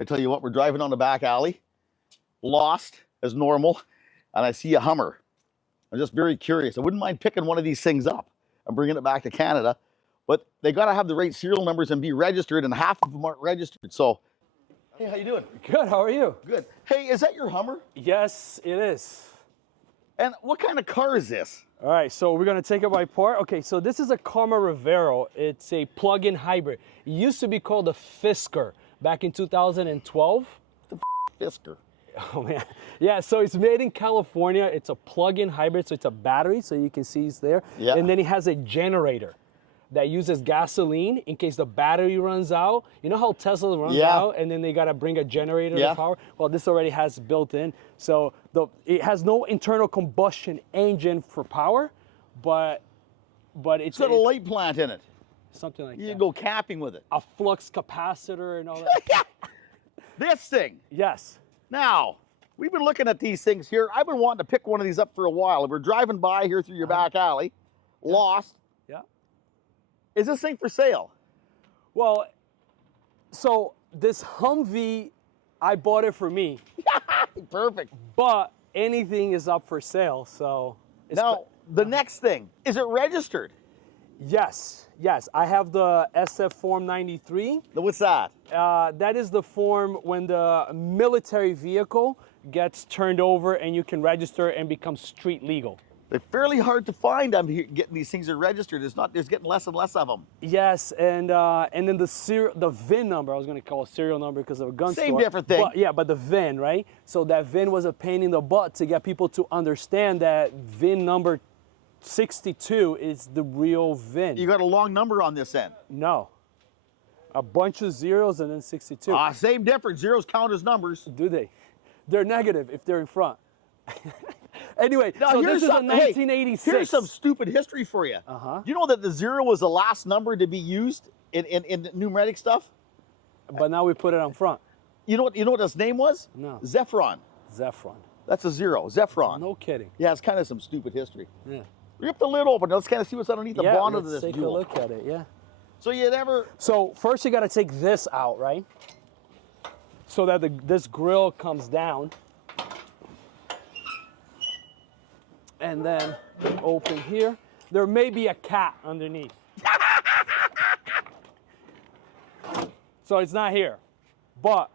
I tell you what, we're driving on the back alley, lost as normal, and I see a Hummer. I'm just very curious. I wouldn't mind picking one of these things up and bringing it back to Canada, but they got to have the right serial numbers and be registered, and half of them aren't registered. So, hey, how you doing? Good, how are you? Good. Hey, is that your Hummer? Yes, it is. And what kind of car is this? All right, so we're gonna take it by part. Okay, so this is a Karma Rivero. It's a plug-in hybrid. It used to be called a Fisker back in 2012. The Fisker. Oh man, yeah, so it's made in California. It's a plug-in hybrid, so it's a battery, so you can see it's there. Yeah. And then it has a generator that uses gasoline in case the battery runs out. You know how Tesla runs out and then they gotta bring a generator to power? Well, this already has built in. So it has no internal combustion engine for power, but it's got a light plant in it. Something like that. You can go camping with it. A flux capacitor and all that. This thing. Yes. Now, we've been looking at these things here. I've been wanting to pick one of these up for a while. We're driving by here through your back alley, lost. Yeah. Is this thing for sale? Well, so this Humvee, I bought it for me. Perfect. But anything is up for sale, so. Now, the next thing, is it registered? Yes, I have the SF Form 93. What's that? That is the form when the military vehicle gets turned over and you can register and become street legal. They're fairly hard to find. I'm getting these things are registered. There's getting less and less of them. Yes, and then the VIN number, I was going to call a serial number because of a gun store. Same different thing. But the VIN, right? So that VIN was a pain in the butt to get people to understand that VIN number 62 is the real VIN. You got a long number on this end? No. A bunch of zeros and then 62. Same difference. Zeros count as numbers. Do they? They're negative if they're in front. Anyway, now, so this is a 1986. Hey, here's some stupid history for you. You know that the 0 was the last number to be used in numeric stuff? But now we put it on front. You know what his name was? No. Zephron. Zephron. That's a 0. Zephron. No kidding. Yeah, it's kind of some stupid history. Yeah. Rip the lid open. Let's kind of see what's underneath the bonnet of this take jewel. a look at it, yeah. So first you got to take this out, right? So that this grill comes down. And then open here. There may be a cat underneath. So it's not here, but.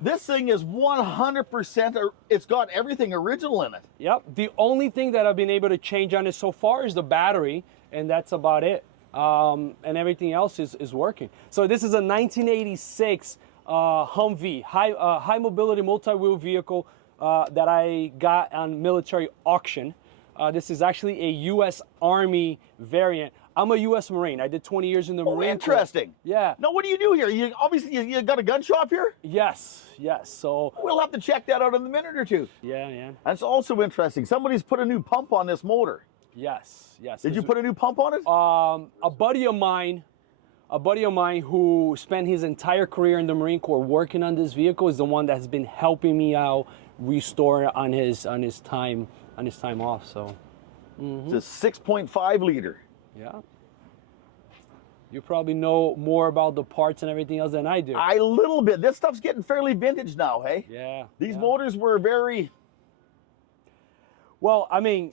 This thing is 100%, it's got everything original in it. Yep, the only thing that I've been able to change on it so far is the battery, and that's about it. And everything else is working. So this is a 1986 Humvee, high mobility multi-wheel vehicle that I got on military auction. This is actually a U.S. Army variant. I'm a U.S. Marine. I did 20 years in the Marine Corps. Interesting. Yeah. Now, what do you do here? You got a gun shop here? Yes. So we'll have to check that out in a minute or two. Yeah. That's also interesting. Somebody's put a new pump on this motor. Yes. Did you put a new pump on it? A buddy of mine who spent his entire career in the Marine Corps working on this vehicle is the one that's been helping me out restore on his time off. So it's a 6.5 liter. Yeah. You probably know more about the parts and everything else than I do. A little bit. This stuff's getting fairly vintage now, hey? Yeah. These motors were very. Well, I mean,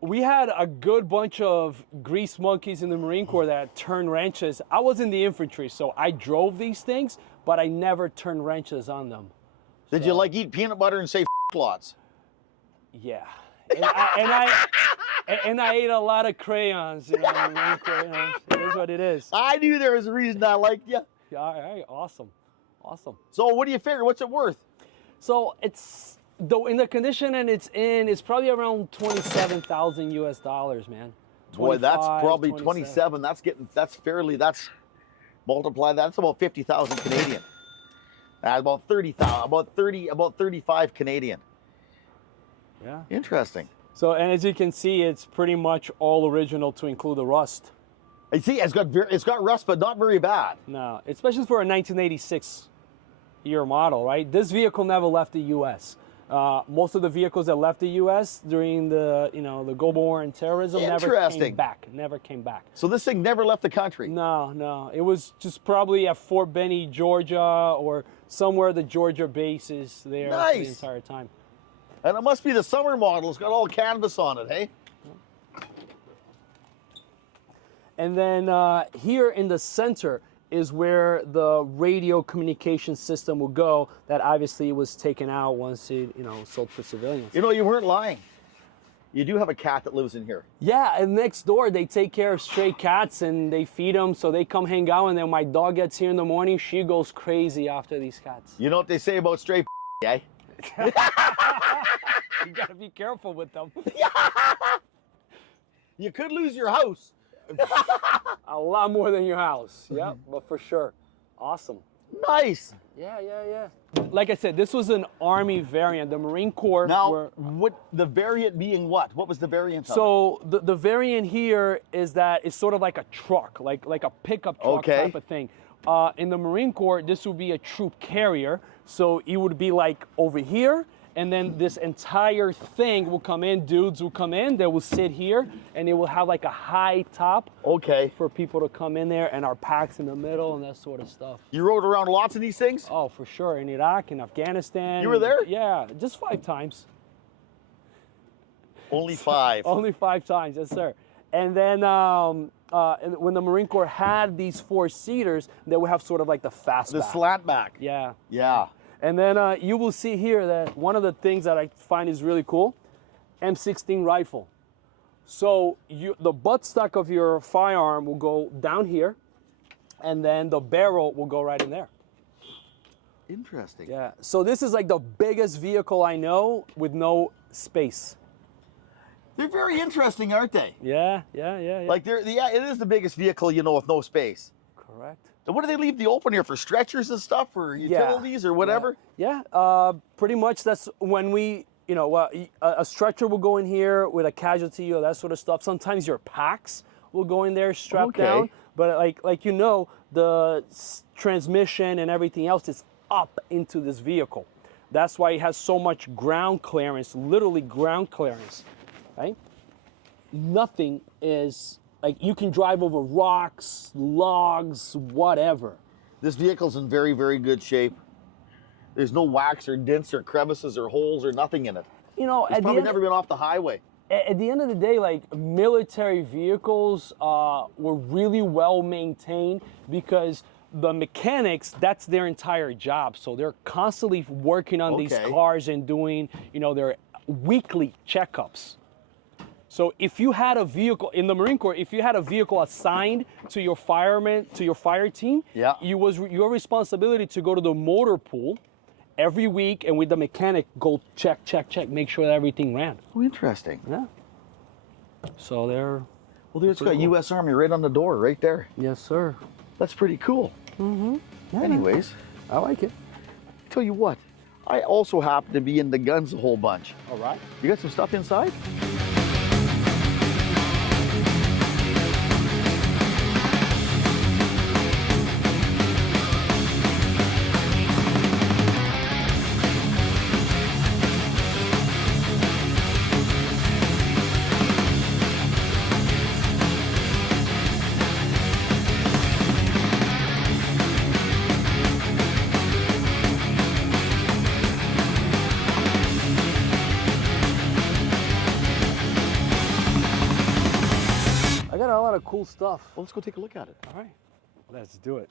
we had a good bunch of grease monkeys in the Marine Corps that turned wrenches. I was in the infantry, so I drove these things, but I never turned wrenches on them. Did you like eat peanut butter and say lots? Yeah. And I ate a lot of crayons, you know. It is what it is. I knew there was a reason I liked you. All right, awesome. So what do you figure? What's it worth? So it's, though in the condition and it's probably around 27,000 US dollars, man. Boy, that's probably 27. That's multiply. That's about 50,000 Canadian. About 30,000. About 35 Canadian. Yeah. Interesting. So, and as you can see, it's pretty much all original to include the rust. I see, it's got rust, but not very bad. No, especially for a 1986 year model, right? This vehicle never left the U.S. Most of the vehicles that left the U.S. during the global war and terrorism never came back. So this thing never left the country? No. It was just probably at Fort Benning, Georgia, or somewhere the Georgia base is there for the Nice. entire time. And it must be the summer model. It's got all canvas on it, hey? And then here in the center is where the radio communication system will go. That obviously was taken out once it, sold for civilians. You know, you weren't lying. You do have a cat that lives in here. Yeah, and next door they take care of stray cats and they feed them, so they come hang out. And then my dog gets here in the morning, she goes crazy after these cats. You know what they say about stray eh? You gotta be careful with them. You could lose your house. A lot more than your house. Yeah, but for sure. Awesome. Nice. Yeah. Like I said, this was an Army variant. The Marine Corps Now, what the variant being what? What was the variant of So the variant here is that it's sort of like a truck, like a pickup truck type of thing. In the Marine Corps, this would be a troop carrier. So it would be like over here, and then this entire thing will come in, dudes will come in, they will sit here, and it will have like a high top for people to come in there, and our packs in the middle and that sort of stuff. You rode around lots of these things? Oh, for sure. In Iraq, in Afghanistan. You were there? Yeah, just 5 times. Only 5. Only 5 times, yes, sir. And then when the Marine Corps had these 4-seaters, they would have sort of like the fastback. The slant back. Yeah. Yeah. And then you will see here that one of the things that I find is really cool, M16 rifle. So the buttstock of your firearm will go down here, and then the barrel will go right in there. Interesting. Yeah. So this is like the biggest vehicle I know with no space. They're very interesting, aren't they? Yeah. Like it is the biggest vehicle, with no space. Correct. And what do they leave the open here for? Stretchers and stuff, or utilities or whatever? Yeah. Pretty much that's when we, a stretcher will go in here with a casualty or that sort of stuff. Sometimes your packs will go in there strapped down. But like the transmission and everything else is up into this vehicle. That's why it has so much ground clearance, literally ground clearance, right? Nothing is, like, you can drive over rocks, logs, whatever. This vehicle's in very, very good shape. There's no wax or dents or crevices or holes or nothing in it. It's probably never been off the highway. At the end of the day, like, military vehicles were really well maintained because the mechanics, that's their entire job. So they're constantly working on these cars and doing, their weekly checkups. So if you had a vehicle in the Marine Corps, if you had a vehicle assigned to your fireman, to your fire team, it was your responsibility to go to the motor pool every week and with the mechanic go check, make sure that everything ran. Oh, interesting. Yeah. So they're... Well, there's got cool. U.S. Army right on the door, right there. Yes, sir. That's pretty cool. Mm-hmm. Yeah, anyways, I like it. Tell you what, I also happen to be into guns a whole bunch. All right. You got some stuff inside? I got a lot of cool stuff. Well, let's go take a look at it. All right, let's do it.